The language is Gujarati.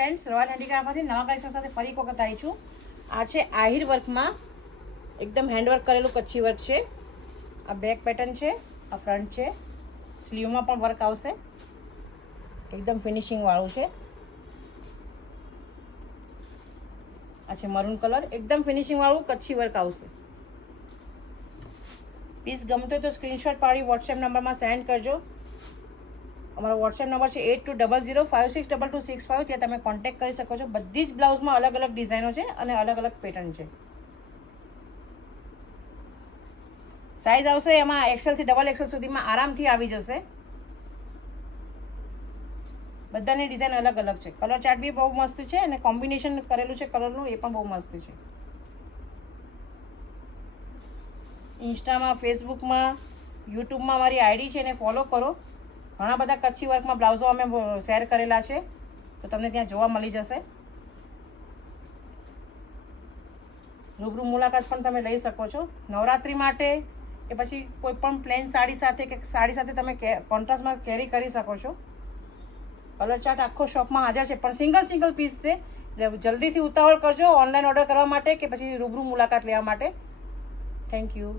ફ્રેન્ડ્સ, રોયલ હેન્ડીક્રાફ્ટમાંથી નવા કલેક્શન સાથે ફરી એક વખત આવી છું. આ છે આહિર વર્કમાં એકદમ હેન્ડવર્ક કરેલું કચ્છી વર્ક છે. આ બેક પેટર્ન છે, આ ફ્રન્ટ છે, સ્લીવમાં પણ વર્ક આવશે. એકદમ ફિનિશિંગ વાળું છે. આ છે મરૂન કલર, એકદમ ફિનિશિંગ વાળું કચ્છી વર્ક આવશે. પીસ ગમતો હોય તો સ્ક્રીનશોટ પાડી વોટ્સએપ નંબરમાં સેન્ડ કરજો. અમારો વોટ્સએપ નંબર છે 8200562265. ત્યાં તમે કોન્ટેક્ટ કરી શકો છો. બધી જ બ્લાઉઝમાં અલગ અલગ ડિઝાઇનો છે અને અલગ અલગ પેટર્ન છે. સાઇઝ આવશે એમાં XL થી XXL સુધીમાં આરામથી આવી જશે. બધાની ડિઝાઇન અલગ અલગ છે. કલર ચાર્ટ બી બહુ મસ્ત છે અને કોમ્બિનેશન કરેલું છે કલરનું, એ પણ બહુ મસ્ત છે. ઇન્સ્ટામાં, ફેસબુકમાં, યુટ્યુબમાં મારી આઈડી છે, એને ફોલો કરો. ઘણા બધા કચ્છી વર્કમાં બ્લાઉઝો અમે શેર કરેલા છે, તો તમને ત્યાં જોવા મળી જશે. રૂબરૂ મુલાકાત પણ તમે લઈ શકો છો. નવરાત્રિ માટે કે પછી કોઈ પણ પ્લેન સાડી સાથે કે સાડી સાથે તમે કોન્ટ્રાસ્ટમાં કેરી કરી શકો છો. કલર ચાર્ટ આખો શોપમાં હાજર છે, પણ સિંગલ પીસ છે. એટલે જલ્દીથી ઉતાવળ કરજો ઓનલાઈન ઓર્ડર કરવા માટે કે પછી રૂબરૂ મુલાકાત લેવા માટે. Thank you.